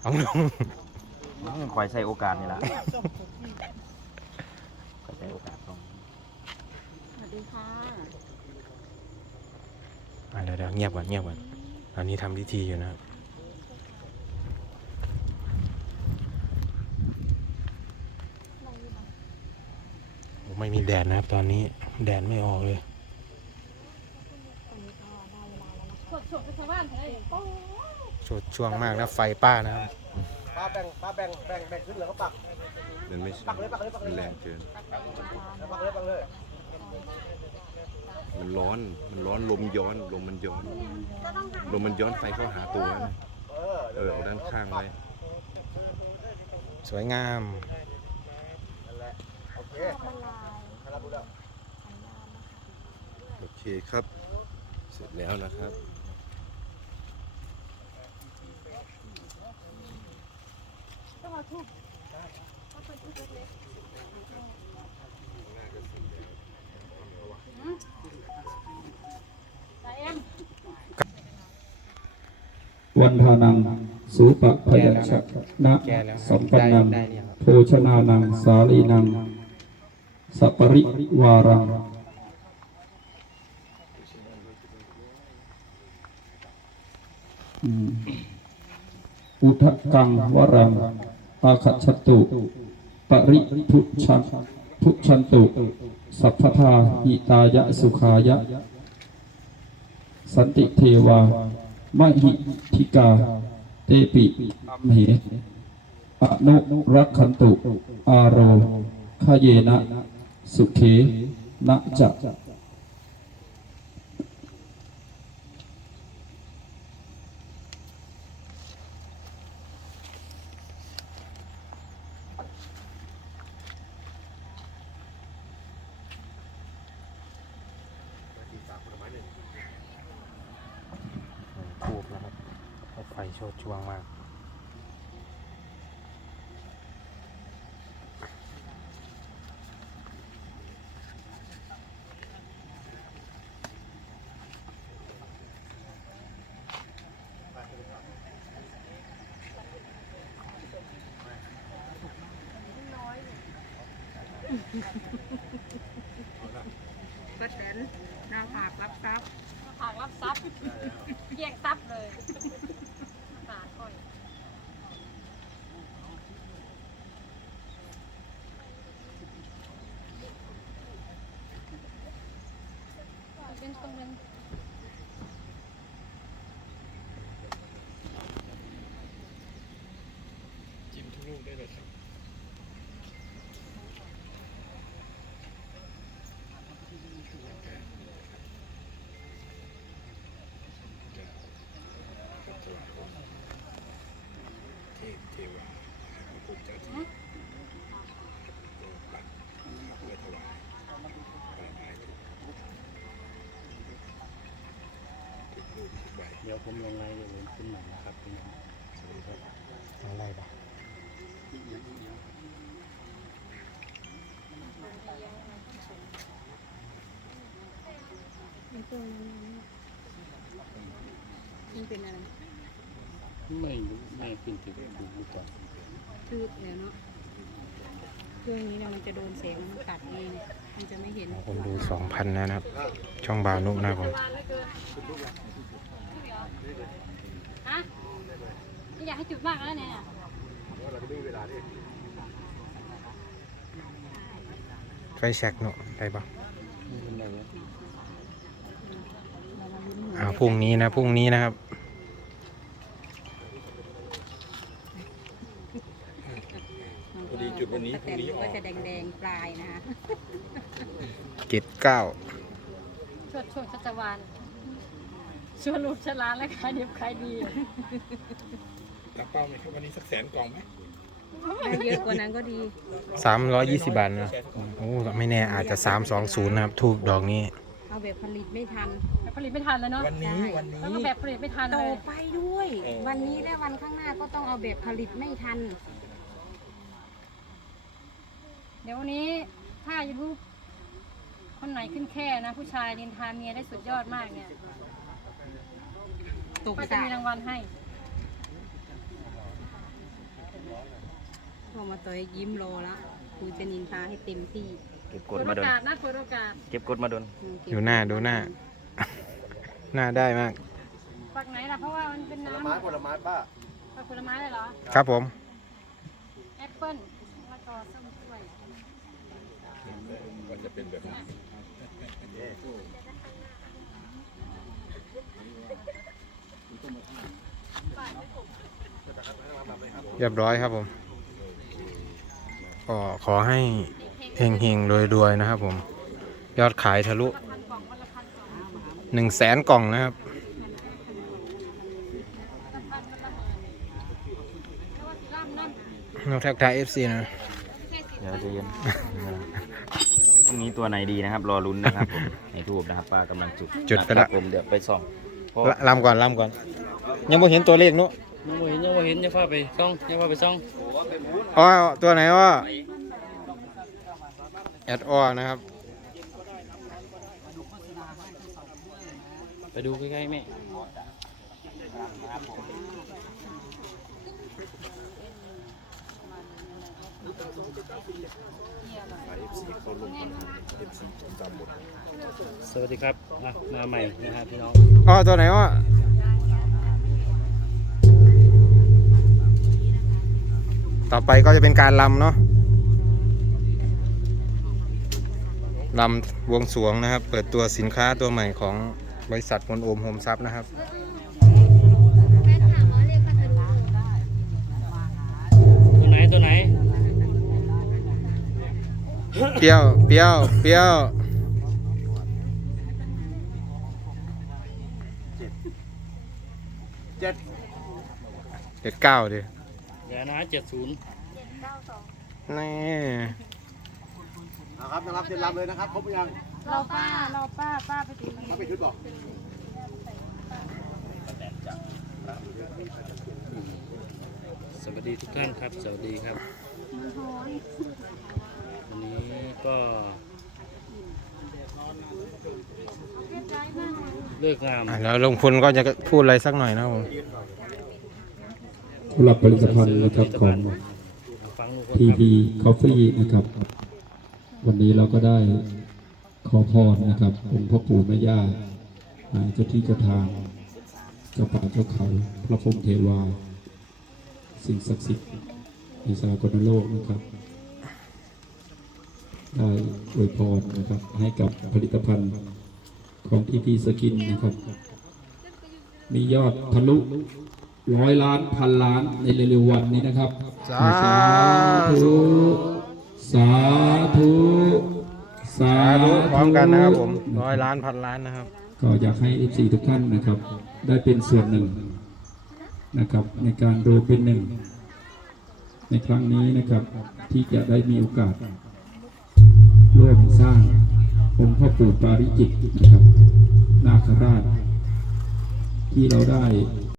เอาลงคอยใส่โอกาสนี่ละคอยใส่โอกาสตรงสวัสดีค่ะอะเดี๋ยวเดี๋ยวเงียบก่อนเงียบก่อนตอนนี้ทำพิธีอยู่นะครับโอ้ไม่มีแดดนะครับตอนนี้แดดไม่ออกเลยสดสดไปชาวบ้านเลยโอ้ สดช่วงมากนะไฟป้านะครับป้าแบ่งป้าแบ่งแบ่งแบ่งขึ้นแล้วก็ปักมันไม่ใช่ปักเลยปักเลยปักเลยมันแรงเกิน ปักเลยปักเลยมันร้อน มันร้อนลมย้อน ลมมันย้อน ลมมันย้อนไฟเข้าหาตัวนะเออเออเอาด้านข้างไว้ สวยงามนั่นแหละโอเคครับพูดแล้ว โอเคครับ เสร็จแล้วนะครับ ตาเอ็มวันทานังสูปะพยัญชนะสัมปันนังโภชนานังสาลีนังสัปริวารังอุทกังวรัง อาคัจฉตุ ปริทุชันทุชันตุ สัพพทาหิตายะสุขายะ สันติเทวามหิทิกา เตปิอัมเหอนุรักขันตุ อาโรคเยนะ สุเขนะจะ ทูบนะครับเพราะไฟ โชดช่วงมาก ป้าแตนหน้าผากรับทรัพย์ผากรับทรัพย์เกียกทรัพย์เลย ตาค่อยเป็นตรงนั้น จิ้มทุกลูกได้เลยครับ เทพเทวาพระพุทธเจ้าที่ปัดเพื่อถวายปลายไม้ทุกทุก ลูกทุกใบเดี๋ยวผมลงไลน์เดี๋ยวผมขึ้นใหม่นะครับพี่น้องสวัสดีครับอะไรปะมันเป็นอะไรไม่รู้ไม่ขึ้นถึงดูดูก่อนคือแล้วเนาะเครื่องนี้เนี่ยมันจะโดนแสงมันตัดเองมันจะไม่เห็นคนดูสองพันแล้วนะครับ ช่องบาวนุนะครับผม ฮะไม่อยากให้จุดมากแล้วเนี่ยไฟแช็กเนาะได้ปะไม่เป็นไรวะอ่าพรุ่งนี้นะพรุ่งนี้นะครับ พอดีจุดวันนี้พรุ่งนี้ออกก็จะแดงๆปลายนะคะเจ็ดเก้า ชดชดชัชวาน ชวนลูกชลานและขายดิบขายดีตั้งเป้าไหมครับวันนี้สักแสนกล่องไหมได้เยอะกว่านั้นก็ดีสามร้อยยี่สิบบาทนะโอ้ไม่แน่อาจจะสามสองศูนย์นะครับทูบดอกนี้ เอาแบบผลิตไม่ทัน แบบผลิตไม่ทันแล้วเนาะวันนี้วันนี้แล้วก็แบบผลิตไม่ทันต่เลอยไปด้วย วันนี้และวันข้างหน้าก็ต้องเอาแบบผลิตไม่ทัน เดี๋ยววันนี้ถ้ายูทูบคนไหนขึ้นแค่นะ ผู้ชายนินทาเมียได้สุดยอดมากเนี่ย ตกก็ใจจะมีรางวัลให้มาต่อยยิ้มรอละครูจะนินทาให้เต็มที่เก็บกเปิดดมาโอดน กาสนะเปิดโอกาสเก็บกดมาดนอืมเก็บดูหน้าดูหน้า หน้าได้มากฝักไหนล่ะเพราะว่ามันเป็นผลน้ำไม้ผลไม้ป้าฝักผลไม้เลยเหรอครับผม แอปเปิ้ลมะละกอส้มกล้วย เรียบร้อยครับผม ก็ขอให้เฮงๆรวยๆนะครับผม ยอดขายทะลุหนึ่งแสนกล่องนะครับนอกแท็กทายเอฟซีนะเดี๋ยวใจะเย็นพรุ่งนี้ตัวไหนดีนะครับ รอลุ้นนะครับผมในทูบนะครับป้ากำลังจุดจุดไปละครับผมเดี๋ยวไปส่องเพราะ ละลำก่อนลำก่อน ยังไม่เห็นตัวเลขนุยังบ่เห็นยังบ่เห็นอย่าพาไปซ่องอย่าพาไปซ่องอ๋อตัวไหนว่าแอดออนะครับ ไปดูใกล้ๆแม่ สวัสดีครับอะมาใหม่นะฮะพี่น้องอ๋อตัวไหนว่าต่อไปก็จะเป็นการลำเนาะลำบวงสรวงนะครับ เปิดตัวสินค้าตัวใหม่ของบริษัทมนโอมโฮมซับนะครับ เปรี้ยว เปรี้ยว เปรี้ยวเจ็ดเก้าดิเดี๋ยวนะเจ็ดศูนย์นี่นะครับนะครับเตรียมรับเลยนะครับครบหรือยังรอป้ารอป้าป้าไปถึงมาไปชุดบอกสวัสดีทุกท่านครับ สวัสดีครับวั นนี้ก็เลิกงามอะแล้วลงพุนก็จะพูดอะไรสักหน่อยนะครับผมสำหรับผลิตภัณฑ์นะครับของ ฟังลูกค TP Coffee นะครับ วันนี้เราก็ได้ขอพรนะครับองค์พ่อปู่แม่ย่าอ่าเจ้าที่เจ้าทางเจ้าป่าเจ้าเขา พระพรหมเทวา สิ่งศักดิ์สิทธิ์ในสากลโลกนะครับ ได้อวยพรนะครับ ให้กับผลิตภัณฑ์ของทีพีสกินนะครับ มียอดทะลุร้อยล้านพันล้านในเร็วๆวันนี้นะครับ สาธุ สาธุ สาสาธุธุพร้อมกันนะครับผมร้อยล้านพันล้านนะครับ ก็อยากให้ FC ทุกท่านนะครับ ได้เป็นส่วนหนึ่งนะครับ ในการดูเป็นหนึ่ง ในครั้งนี้นะครับที่จะได้มีโอกาส ร่วมสร้างองค์พ่อปู่ปาริจิตนะครับ นาคราช ที่เราได้